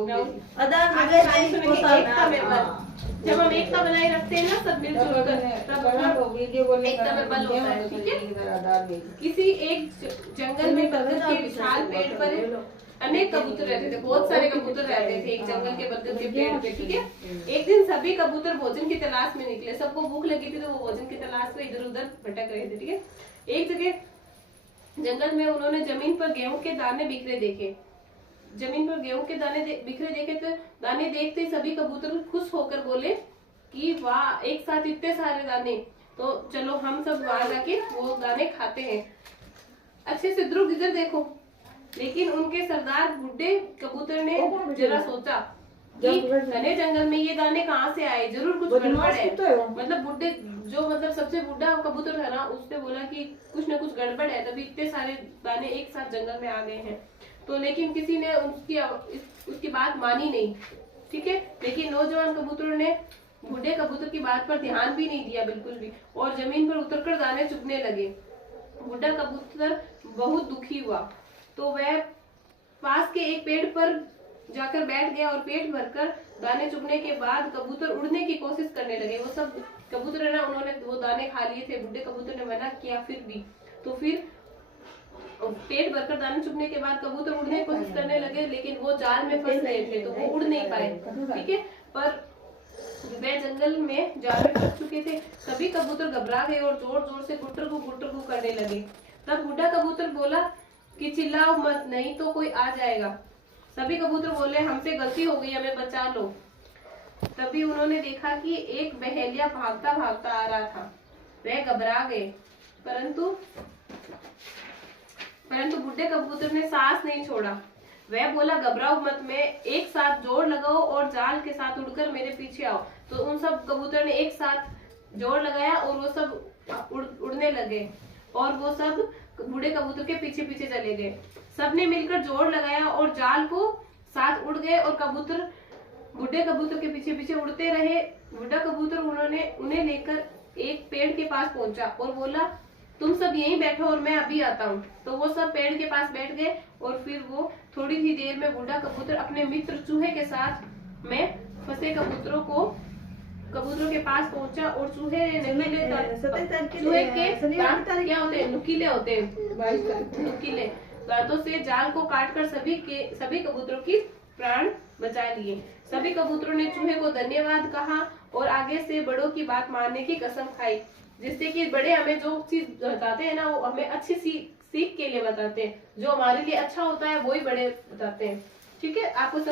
आधार आज वगैरह टाइम नहीं सुनेंगे होता एकता में ना। बल। जब हम एकता बनाए रखते हैं ना सब मिलजुल कर, तब एकता में बल होता है। ठीक है। किसी एक जंगल में बरगद के विशाल पेड़ पर अनेक कबूतर रहते थे, बहुत सारे कबूतर रहते थे एक जंगल के बरगद के पेड़ पे। ठीक है। एक दिन सभी कबूतर भोजन की तलाश में निकले। सबको भूख लगी थी तो वो भोजन की तलाश में इधर उधर भटक रहे थे। ठीक है। एक जगह जंगल में उन्होंने जमीन पर गेहूं के दाने बिखरे देखे। जमीन पर गेहूं के दाने बिखरे देखे तो दाने देखते ही सभी कबूतर खुश होकर बोले कि वाह, एक साथ इतने सारे दाने, तो चलो हम सब वहां जाके वो दाने खाते हैं। अच्छे से ध्रुव इधर देखो। लेकिन उनके सरदार बुड्ढे कबूतर ने जरा सोचा कि घने जंगल में ये दाने कहाँ से आए, जरूर कुछ गड़बड़ है। मतलब बुड्ढे जो मतलब सबसे बुढ़ा कबूतर है ना, उसने बोला कि कुछ न कुछ गड़बड़ है, तभी इतने सारे दाने एक साथ जंगल में आ गए हैं। तो लेकिन किसी ने उसकी बात मानी नहीं। ठीक है। लेकिन नौजवान कबूतरों ने बूढ़े कबूतर की बात पर ध्यान भी नहीं दिया बिल्कुल भी, और जमीन पर उतरकर दाने चुगने लगे। बूढ़ा कबूतर बहुत दुखी हुआ, तो वह पास के एक पेड़ पर जाकर बैठ गया और पेट भरकर दाने चुगने के बाद कबूतर उड़ने की कोशिश करने लगे। वो सब कबूतर है ना, उन्होंने वो दाने खा लिए थे। बूढ़े कबूतर ने मना किया फिर भी, तो फिर पेट भरकर दाने चुगने के बाद कबूतर उड़ने की कोशिश करने लगे, लेकिन वो जाल में फंस गए थे तो वो उड़ नहीं पाए। ठीक है। पर वे जंगल में जाल में फंस चुके थे। सभी कबूतर घबरा गए और जोर जोर से गुटर गु करने लगे। तब बूढ़ा कबूतर बोला कि चिल्लाओ मत, नहीं तो कोई आ जाएगा। सभी कबूतर बोले हमसे गलती हो गई, हमें बचा लो। तभी उन्होंने देखा कि एक बहेलिया भागता भागता आ रहा था। वह घबरा गए, परंतु बूढ़े कबूतर ने सांस नहीं छोड़ा। वह बोला घबराओ मत, मैं एक साथ जोर लगाओ और जाल के साथ उड़कर मेरे पीछे आओ। तो उन सब कबूतर ने एक साथ जोर लगाया और वो सब उड़ने लगे, और वो सब बूढ़े कबूतर के पीछे पीछे चले गए। सबने मिलकर जोर लगाया और जाल को साथ उड़ गए, और कबूतर बूढ़े कबूतर के पीछे पीछे उड़ते रहे। बूढ़ा कबूतर उन्हें लेकर एक पेड़ के पास पहुंचा और बोला तुम सब यहीं बैठो और मैं अभी आता हूँ। तो वो सब पेड़ के पास बैठ गए, और फिर वो थोड़ी ही देर में बूढ़ा कबूतर अपने मित्र चूहे के साथ में फंसे कबूतरों के पास पहुंचा, और चूहे के क्या होते हैं, नुकीले होते हैं। नुकीले दांतों से जाल को काटकर सभी कबूतरों की प्राण बचा लिए। सभी कबूतरों ने चूहे को धन्यवाद कहा और आगे से बड़ों की बात मानने की कसम खाई, जिससे कि बड़े हमें जो चीज बताते हैं ना, वो हमें अच्छी सीख के लिए बताते हैं। जो हमारे लिए अच्छा होता है वो ही बड़े बताते हैं। ठीक है। आपको